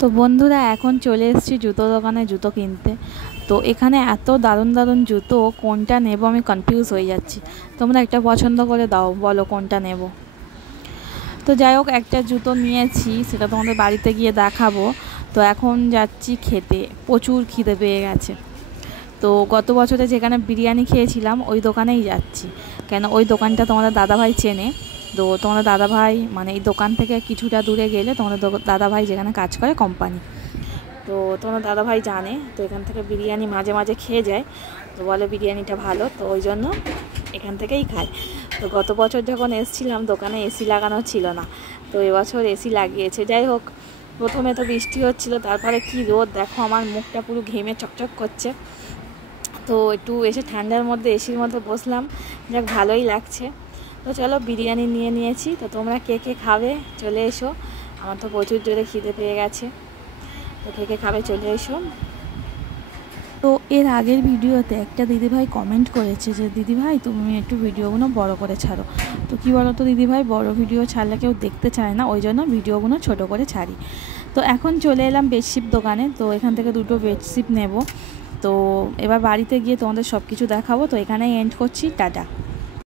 তো বন্ধুরা এখন চলে এসেছি জুতো দোকানে জুতো কিনতে। তো এখানে এত দারুণ দারুণ জুতো, কোনটা নেব আমি কনফিউজ হয়ে যাচ্ছি। তোমরা একটা পছন্দ করে দাও, বলো কোনটা নেব। তো যাই হোক, একটা জুতো নিয়েছি, সেটা তোমাদের বাড়িতে গিয়ে দেখাবো। তো এখন যাচ্ছি খেতে, প্রচুর খিদে পেয়ে গেছে। তো গত বছরে যেখানে বিরিয়ানি খেয়েছিলাম ওই দোকানেই যাচ্ছি, কেন ওই দোকানটা তোমাদের দাদাভাই চেনে। তো তোমাদের দাদাভাই মানে এই দোকান থেকে কিছুটা দূরে গেলে তোমাদের দাদাভাই যেখানে কাজ করে কোম্পানি, তো তোমার দাদাভাই জানে। তো এখান থেকে বিরিয়ানি মাঝে মাঝে খেয়ে যায়, তো বলে বিরিয়ানিটা ভালো, তো ওই জন্য এখান থেকেই খায়। তো গত বছর যখন এসেছিলাম দোকানে এসি লাগানো ছিল না, তো এবছর এসি লাগিয়েছে। যাই হোক, প্রথমে তো বৃষ্টি হচ্ছিল, তারপরে কি রোদ দেখো, আমার মুখটা পুরো ঘেমে চকচক করছে। তো একটু এসে ঠান্ডার মধ্যে এসির মধ্যে বসলাম, যাক ভালোই লাগছে। তো চলো বিরিয়ানি নিয়ে নিয়েছি। তো তোমরা কে কে খাবে চলে এসো, আমার তো প্রচুর জোরে খিদে পেয়ে গেছে। তো কে কে খাবে চলে এসো। তো এর আগের ভিডিওতে একটা দিদিভাই কমেন্ট করেছে যে দিদিভাই তুমি একটু ভিডিওগুলো বড় করে ছাড়ো। তো কী বলো তো দিদিভাই, বড় ভিডিও ছাড়লে কেউ দেখতে চায় না, ওই জন্য ভিডিওগুলো ছোট করে ছাড়ি। তো এখন চলে এলাম বেডশিট দোকানে, তো এখান থেকে দুটো বেডশিট নেব। তো এবার বাড়িতে গিয়ে তোমাদের সব কিছু দেখাবো। তো এখানেই এন্ড করছি, টাটা।